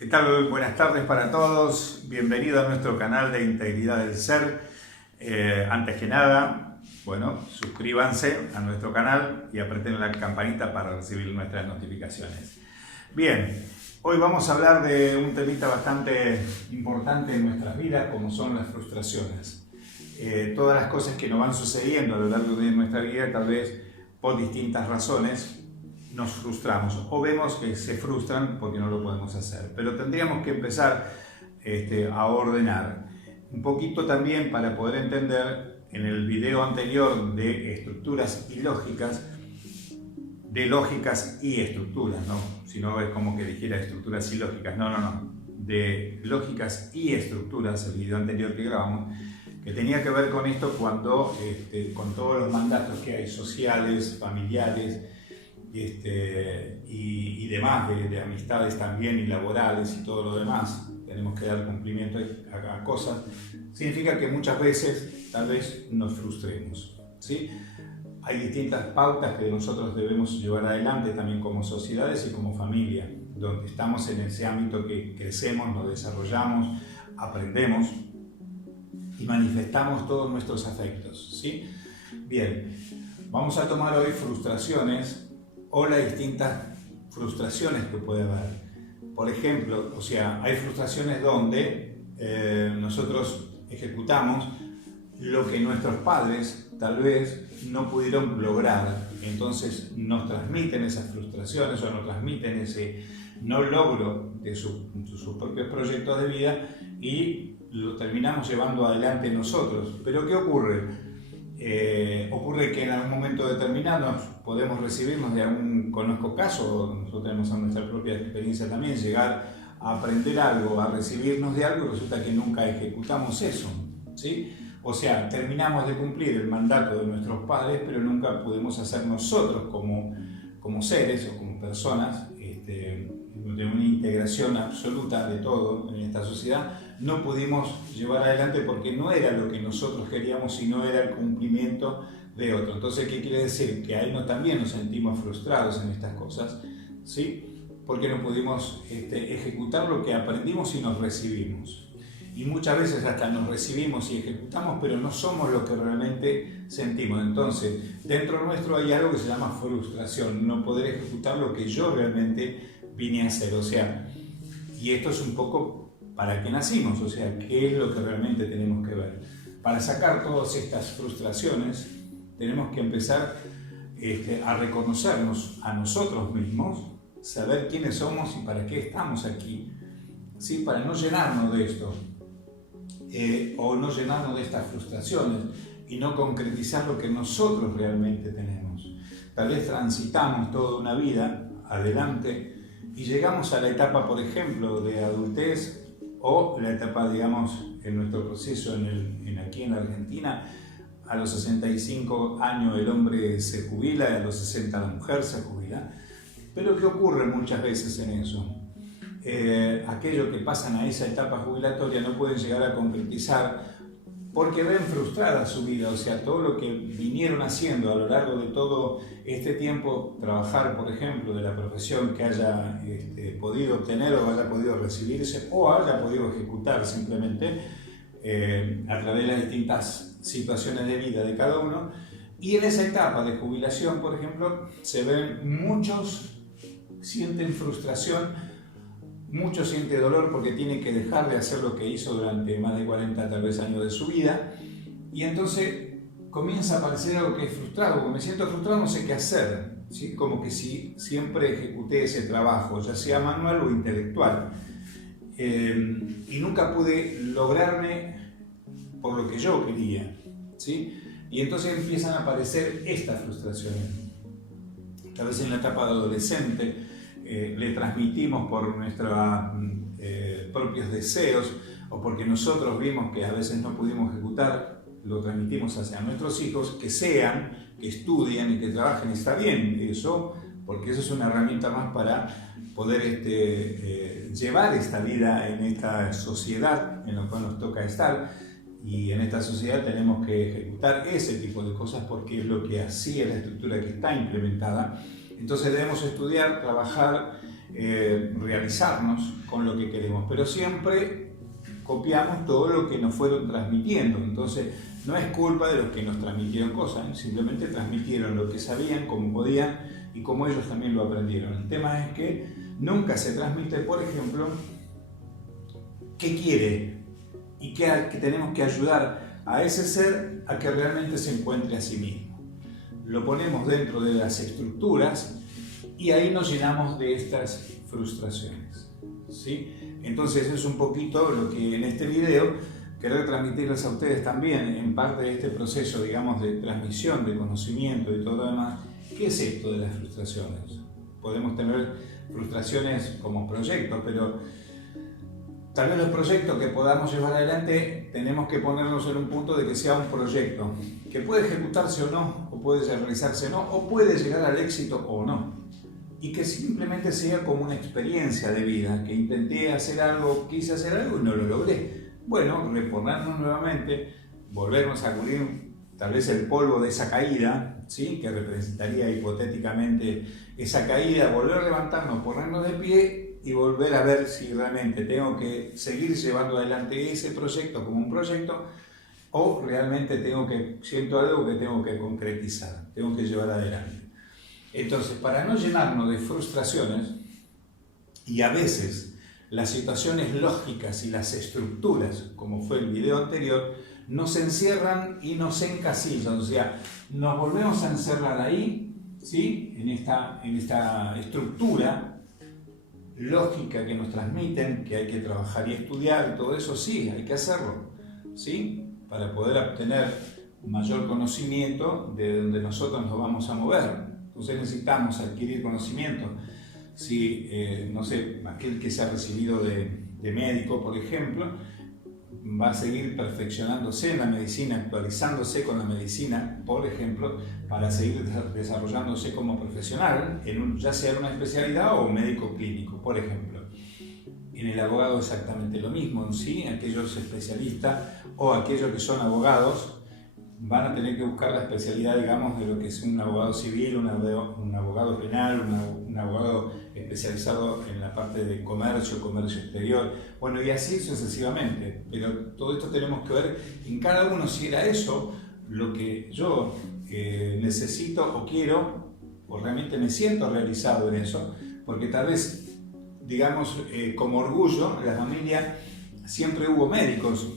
¿Qué tal? Buenas tardes para todos. Bienvenido a nuestro canal de Integridad del Ser. Antes que nada, suscríbanse a nuestro canal y aprieten la campanita para recibir nuestras notificaciones. Bien, hoy vamos a hablar de un temita bastante importante en nuestras vidas, como son las frustraciones. Todas las cosas que nos van sucediendo a lo largo de nuestra vida, tal vez por distintas razones, nos frustramos o vemos que se frustran porque no lo podemos hacer. Pero tendríamos que empezar a ordenar un poquito también para poder entender en el video anterior de estructuras y lógicas, de lógicas y estructuras, ¿no? Si no es como que dijera estructuras y lógicas, no, de lógicas y estructuras, el video anterior que grabamos, que tenía que ver con esto cuando, con todos los mandatos que hay sociales, familiares, y demás, de amistades también y laborales y todo lo demás, tenemos que dar cumplimiento a cosas, significa que muchas veces tal vez nos frustremos, ¿sí? Hay distintas pautas que nosotros debemos llevar adelante también como sociedades y como familia, donde estamos en ese ámbito que crecemos, nos desarrollamos, aprendemos y manifestamos todos nuestros afectos, ¿sí? Bien, vamos a tomar hoy frustraciones o las distintas frustraciones que puede haber. Por ejemplo, hay frustraciones donde nosotros ejecutamos lo que nuestros padres tal vez no pudieron lograr, entonces nos transmiten esas frustraciones o nos transmiten ese no logro de sus propios proyectos de vida y lo terminamos llevando adelante nosotros. Pero ¿qué ocurre? Ocurre que en algún momento determinado podemos recibirnos de conozco casos, nosotros tenemos en nuestra propia experiencia también, llegar a aprender algo, a recibirnos de algo y resulta que nunca ejecutamos eso, ¿sí? O sea, terminamos de cumplir el mandato de nuestros padres, pero nunca pudimos hacer nosotros como seres o como personas, de una integración absoluta de todo en esta sociedad, no pudimos llevar adelante porque no era lo que nosotros queríamos, sino era el cumplimiento de otro. Entonces, ¿qué quiere decir? Que ahí también nos sentimos frustrados en estas cosas, ¿sí? Porque no pudimos ejecutar lo que aprendimos y nos recibimos. Y muchas veces hasta nos recibimos y ejecutamos, pero no somos lo que realmente sentimos. Entonces, dentro nuestro hay algo que se llama frustración, no poder ejecutar lo que yo realmente vine a hacer. Y esto es un poco para qué nacimos, qué es lo que realmente tenemos que ver. Para sacar todas estas frustraciones, tenemos que empezar a reconocernos a nosotros mismos, saber quiénes somos y para qué estamos aquí, ¿sí? Para no llenarnos de esto, o no llenarnos de estas frustraciones y no concretizar lo que nosotros realmente tenemos. Tal vez transitamos toda una vida adelante y llegamos a la etapa, por ejemplo, de adultez o la etapa, digamos, en nuestro proceso aquí en la Argentina, a los 65 años el hombre se jubila y a los 60 la mujer se jubila. Pero ¿qué ocurre muchas veces en eso? Aquellos que pasan a esa etapa jubilatoria no pueden llegar a concretizar porque ven frustrada su vida, todo lo que vinieron haciendo a lo largo de todo este tiempo, trabajar, por ejemplo, de la profesión que haya podido obtener o haya podido recibirse o haya podido ejecutar simplemente a través de las distintas situaciones de vida de cada uno. Y en esa etapa de jubilación, por ejemplo, se ven muchos sienten frustración, muchos sienten dolor porque tienen que dejar de hacer lo que hizo durante más de 40 tal vez años de su vida, y entonces comienza a aparecer algo que es frustrado, como me siento frustrado, no sé qué hacer, ¿sí? Como que si siempre ejecuté ese trabajo, ya sea manual o intelectual, y nunca pude lograrme por lo que yo quería, ¿sí? Y entonces empiezan a aparecer estas frustraciones. Tal vez en la etapa de adolescente le transmitimos por nuestros propios deseos o porque nosotros vimos que a veces no pudimos ejecutar, lo transmitimos hacia nuestros hijos, que estudien y que trabajen. Está bien eso, porque eso es una herramienta más para poder llevar esta vida en esta sociedad en la cual nos toca estar. Y en esta sociedad tenemos que ejecutar ese tipo de cosas porque es lo que así es la estructura que está implementada. Entonces debemos estudiar, trabajar realizarnos con lo que queremos, pero siempre copiamos todo lo que nos fueron transmitiendo. Entonces no es culpa de los que nos transmitieron cosas, simplemente transmitieron lo que sabían, como podían y como ellos también lo aprendieron. El tema es que nunca se transmite, por ejemplo, qué quiere y que tenemos que ayudar a ese ser a que realmente se encuentre a sí mismo. Lo ponemos dentro de las estructuras y ahí nos llenamos de estas frustraciones, ¿sí? Entonces es un poquito lo que en este video quiero transmitirles a ustedes también, en parte de este proceso, digamos, de transmisión, de conocimiento y todo lo demás. ¿Qué es esto de las frustraciones? Podemos tener frustraciones como proyectos, pero tal vez los proyectos que podamos llevar adelante tenemos que ponernos en un punto de que sea un proyecto que puede ejecutarse o no, o puede realizarse o no, o puede llegar al éxito o no, y que simplemente sea como una experiencia de vida, que intenté hacer algo, quise hacer algo y no lo logré. Bueno, reponernos nuevamente, volvernos a cubrir tal vez el polvo de esa caída, ¿sí? Que representaría hipotéticamente esa caída, volver a levantarnos, ponernos de pie y volver a ver si realmente tengo que seguir llevando adelante ese proyecto como un proyecto o realmente siento algo que tengo que concretizar, tengo que llevar adelante. Entonces, para no llenarnos de frustraciones, y a veces las situaciones lógicas y las estructuras, como fue el video anterior, nos encierran y nos encasillan, o sea, nos volvemos a encerrar ahí, ¿sí? en esta estructura lógica que nos transmiten, que hay que trabajar y estudiar, y todo eso sí, hay que hacerlo, ¿sí? Para poder obtener mayor conocimiento de donde nosotros nos vamos a mover. Entonces necesitamos adquirir conocimiento. Si, no sé, aquel que se ha recibido de médico, por ejemplo, va a seguir perfeccionándose en la medicina, actualizándose con la medicina, por ejemplo, para seguir desarrollándose como profesional, ya sea en una especialidad o un médico clínico, por ejemplo. En el abogado exactamente lo mismo, ¿sí? Aquellos especialistas o aquellos que son abogados van a tener que buscar la especialidad, digamos, de lo que es un abogado civil, un abogado penal, un abogado especializado en la parte de comercio exterior, bueno, y así sucesivamente. Pero todo esto tenemos que ver en cada uno si era eso lo que yo necesito o quiero, o realmente me siento realizado en eso, porque tal vez, digamos, como orgullo, en la familia siempre hubo médicos,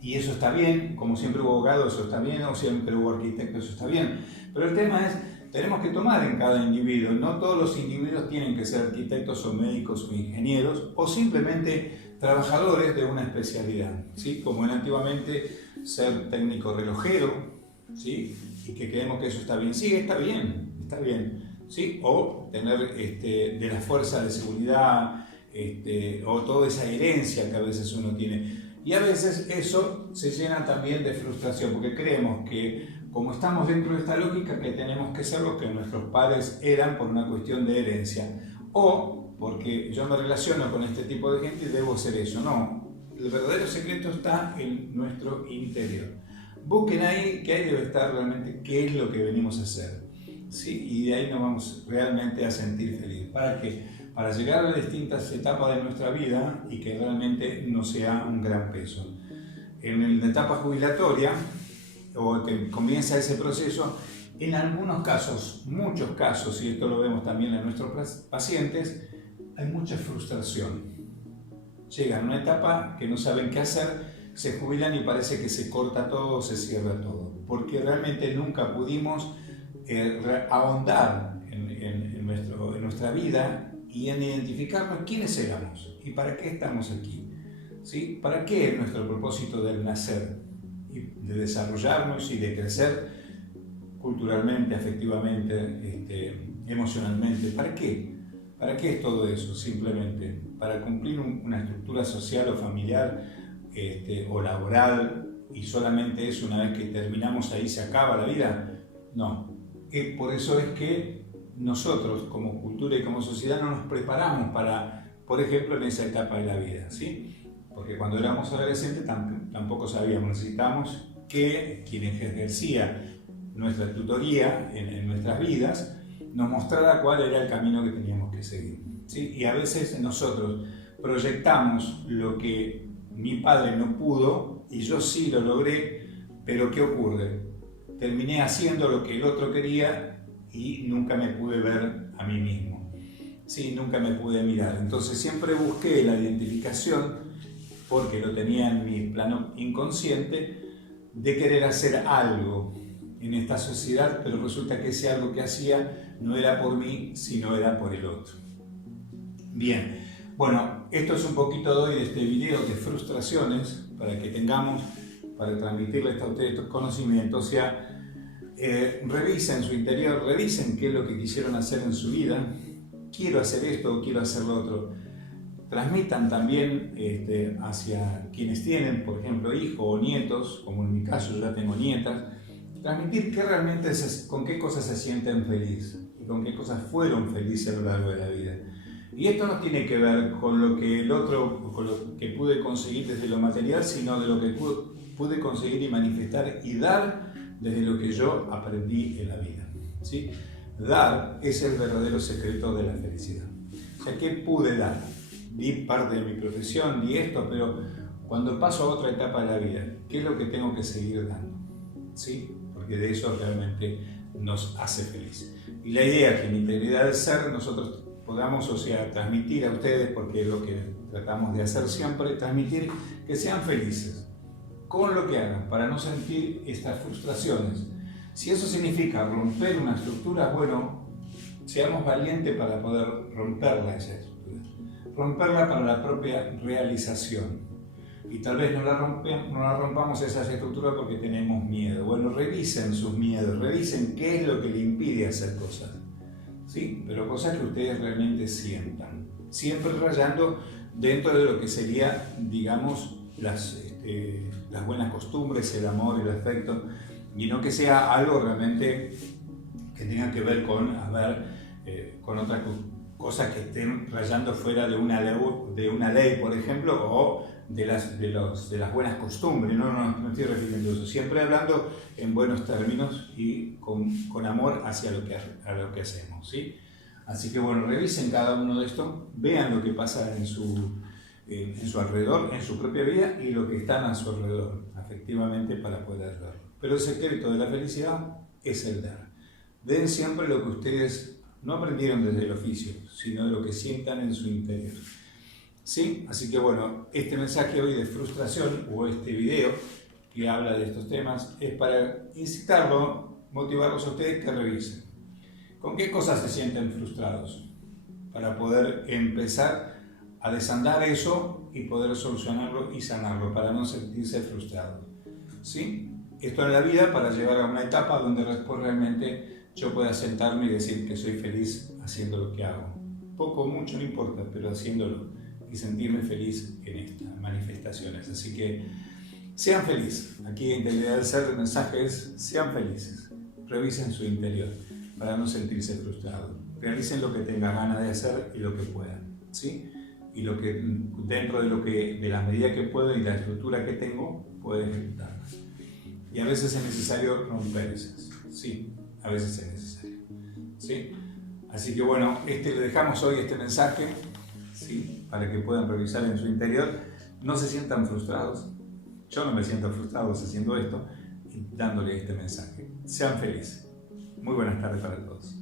y eso está bien, como siempre hubo abogados, eso está bien, o siempre hubo arquitectos, eso está bien. Pero el tema es, tenemos que tomar en cada individuo, no todos los individuos tienen que ser arquitectos o médicos o ingenieros, o simplemente trabajadores de una especialidad, ¿sí? Como era antiguamente ser técnico relojero, ¿sí? Y que creemos que eso está bien. Sí, está bien, ¿sí? O tener de la fuerza de seguridad, o toda esa herencia que a veces uno tiene. Y a veces eso se llena también de frustración, porque creemos que como estamos dentro de esta lógica que tenemos que ser lo que nuestros padres eran por una cuestión de herencia, o porque yo me relaciono con este tipo de gente y debo ser eso. No, el verdadero secreto está en nuestro interior. Busquen ahí que ahí debe estar realmente qué es lo que venimos a hacer, ¿sí? Y de ahí nos vamos realmente a sentir felices. ¿Para qué? Para llegar a distintas etapas de nuestra vida y que realmente no sea un gran peso. En la etapa jubilatoria, o que comienza ese proceso, en algunos casos, muchos casos, y esto lo vemos también en nuestros pacientes, hay mucha frustración. Llegan a una etapa que no saben qué hacer, se jubilan y parece que se corta todo, se cierra todo, porque realmente nunca pudimos ahondar en nuestra vida y en identificarnos quiénes éramos y para qué estamos aquí, ¿sí? ¿Para qué es nuestro propósito del nacer? Y de desarrollarnos y de crecer culturalmente, afectivamente, emocionalmente. ¿Para qué? ¿Para qué es todo eso? Simplemente para cumplir una estructura social o familiar o laboral, y solamente eso, una vez que terminamos ahí se acaba la vida. No. Por eso es que nosotros como cultura y como sociedad no nos preparamos para, por ejemplo, en esa etapa de la vida, ¿sí? Porque cuando éramos adolescentes tampoco sabíamos, necesitamos que quien ejercía nuestra tutoría en nuestras vidas nos mostrara cuál era el camino que teníamos que seguir. ¿sí? Y a veces nosotros proyectamos lo que mi padre no pudo y yo sí lo logré, pero ¿qué ocurre? Terminé haciendo lo que el otro quería y nunca me pude ver a mí mismo. Sí, nunca me pude mirar. Entonces siempre busqué la identificación, porque lo tenía en mi plano inconsciente, de querer hacer algo en esta sociedad, pero resulta que ese algo que hacía no era por mí, sino era por el otro. Bien, bueno, esto es un poquito de hoy de este video de frustraciones, para que tengamos, para transmitirles a ustedes estos conocimientos. O sea, revisen su interior, revisen qué es lo que quisieron hacer en su vida. Quiero hacer esto o quiero hacer lo otro. Transmitan también hacia quienes tienen, por ejemplo, hijos o nietos, como en mi caso yo ya tengo nietas, transmitir qué realmente con qué cosas se sienten felices y con qué cosas fueron felices a lo largo de la vida. Y esto no tiene que ver con lo que el otro, con lo que pude conseguir desde lo material, sino de lo que pude conseguir y manifestar y dar desde lo que yo aprendí en la vida, ¿sí? Dar es el verdadero secreto de la felicidad. O sea, ¿qué pude dar? Di parte de mi profesión, di esto, pero cuando paso a otra etapa de la vida, ¿qué es lo que tengo que seguir dando? ¿Sí? Porque de eso realmente nos hace feliz. Y la idea es que en integridad del ser nosotros podamos, o sea, transmitir a ustedes, porque es lo que tratamos de hacer siempre, transmitir que sean felices con lo que hagan, para no sentir estas frustraciones. Si eso significa romper una estructura, bueno, seamos valientes para poder romperla, esa estructura. Romperla para la propia realización. Y tal vez no la rompamos esa estructura porque tenemos miedo. Bueno, revisen sus miedos, revisen qué es lo que le impide hacer cosas. ¿Sí? Pero cosas que ustedes realmente sientan. Siempre rayando dentro de lo que sería, digamos, las buenas costumbres, el amor, el afecto, y no que sea algo realmente que tenga que ver con, con otras cosas que estén rayando fuera de una ley, por ejemplo, o de las buenas costumbres. No estoy refiriendo a eso. Siempre hablando en buenos términos y con amor hacia lo que hacemos, ¿sí? Así que bueno, revisen cada uno de estos, vean lo que pasa en su alrededor, en su propia vida y lo que están a su alrededor, afectivamente, para poder verlo. Pero el secreto de la felicidad es el dar. Den siempre lo que ustedes no aprendieron desde el oficio, sino de lo que sientan en su interior. ¿Sí? Así que bueno, este mensaje hoy de frustración, o este video que habla de estos temas, es para incitarlos, motivarlos a ustedes que revisen. ¿Con qué cosas se sienten frustrados? Para poder empezar a desandar eso y poder solucionarlo y sanarlo, para no sentirse frustrados. ¿Sí? Esto en la vida para llegar a una etapa donde después realmente yo pueda sentarme y decir que soy feliz haciendo lo que hago. Poco o mucho, no importa, pero haciéndolo y sentirme feliz en estas manifestaciones. Así que sean felices. Aquí en Integridad del Ser el mensaje es: sean felices. Revisen su interior para no sentirse frustrados. Realicen lo que tengan ganas de hacer y lo que puedan, ¿sí? Y lo que dentro de la medida que puedo y la estructura que tengo, puedo ejecutarlas. Y a veces es necesario romper esas, sí, a veces es necesario, ¿sí? Así que bueno, le dejamos hoy este mensaje, ¿sí? Para que puedan revisar en su interior. No se sientan frustrados. Yo no me siento frustrado haciendo esto y dándole este mensaje. Sean felices. Muy buenas tardes para todos.